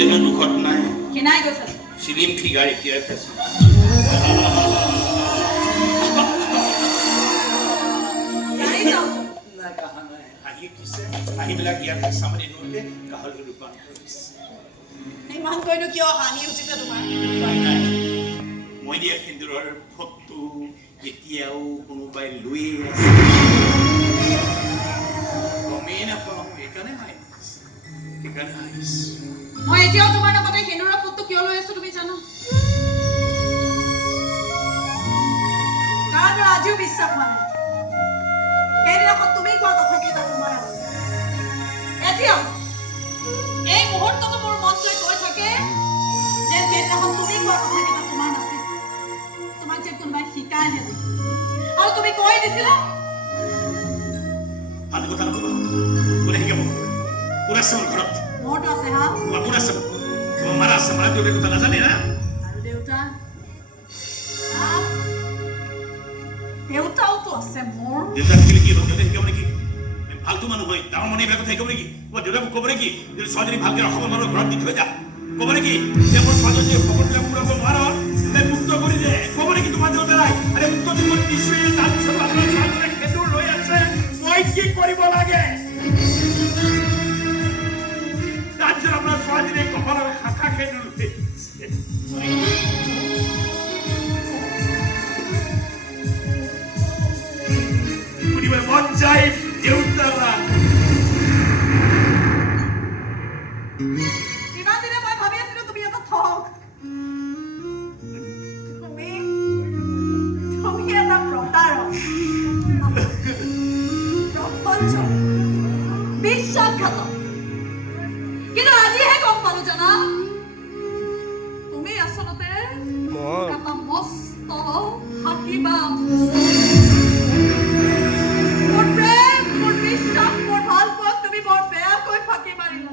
যেনো ঘটনায় কিনাই গৈছে চিলিম ফিগাৰ এতিয়াই ফেচন আহিবিলাক ইয়াত চামাৰি নৌকে কাহলটো ৰূপান্তৰ হৈছে ইমান কৈনো কিয় হাঁহি উঠিছে তোমাৰ মই দিয়া সেন্দুৰৰ ফটো এতিয়াও কোনোবাই লৈ আছে গমেই নাপাওঁ সেইকাৰণে হাঁহিছোঁ মই এতিয়াও তোমাৰ নামতে সেন্দুৰৰ ফটো কিয় লৈ আছো তুমি জানা কাৰণ আজিও বিশ্বাস হোৱা নাই সেইদিনাখন তুমি কোৱা কথাকেইটা তোমাৰ আছে এতিয়া এই মুহূৰ্তটো মোৰ মনটোৱে কৈ থাকে যে সেইদিনাখন তুমি কোৱা কথাকেইটা তোমাৰ নাছিল তোমাক যে কোনোবাই শিকাইহে দিছিল আৰু তুমি কৈ দিছিলা আমি কথা নকবা কোনে শিকাব কোনে আছে মোৰ ঘৰত মোৰতো আছে হা কোন আছে তোমাৰ মাৰা আছে মাৰা দেউতাই কথা নাজানে না আৰু দেউতাওতো আছে মোৰ দেউতা থাকিলে কি দেউতাই শিকাব নেকি ফালতু মানুহ হয় ডাঙৰ মানুহ এইবিলাক কথা শিকাব নেকি দেউতাই মোক ক'ব নেকি যদি ছোৱালীজনী ভালকে ৰখাব নোৱাৰো ঘৰত দি থৈ যা ক'ব নেকি যে মোৰ ছোৱালীজনী সকলোবিলাক পূৰাব নোৱাৰো তাই মুক্ত কৰি দে ক'ব নেকি তোমাৰ দেউতাই আৰে মুক্ত দিব দিছোৱে তাৰপিছত আপোনাৰ ছোৱালীজনী সেন্দুৰ লৈ আছে মই কি কৰিব লাগে তাৰপিছত আপোনাৰ ছোৱালীজনী কপালৰ শাখা সেন্দুৰ লৈ শুনিবলৈ মন যায় দেউতাৰা ইমান দিনে মই ভাবি আছিলো তুমি এটা ঠগ তুমি এটা প্ৰতাৰক প্ৰপঞ্চক বিশ্বাসঘাতক কিন্তু আজিহে গম পালো জানা তুমি আচলতে এটা মস্ত হাকিবা মোৰ প্ৰেম মোৰ বিশ্বাস মোৰ ভাল পোৱাক তুমি বৰ বেয়াকৈ ফাঁকি মাৰিলা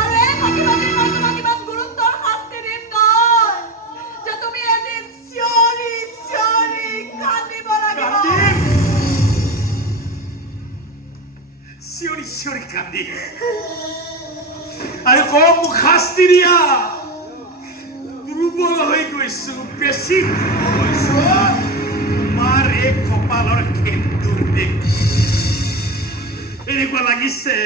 আৰু এই ফাঁকি মাৰি মই তোমাক ইমান গুৰুত্বৰ শাস্তি দিম তই যে তুমি এদিন চিঞৰি চিঞৰি কান্দিব লাগিব চিঞৰি চিঞৰি কান্দি আৰু কম মোক শাস্তি দিয়া দুৰ্বল হৈ গৈছো বেছি হৈছো তোমাৰ এই কপালৰ খেলটোৰ দেখি এনেকুৱা লাগিছে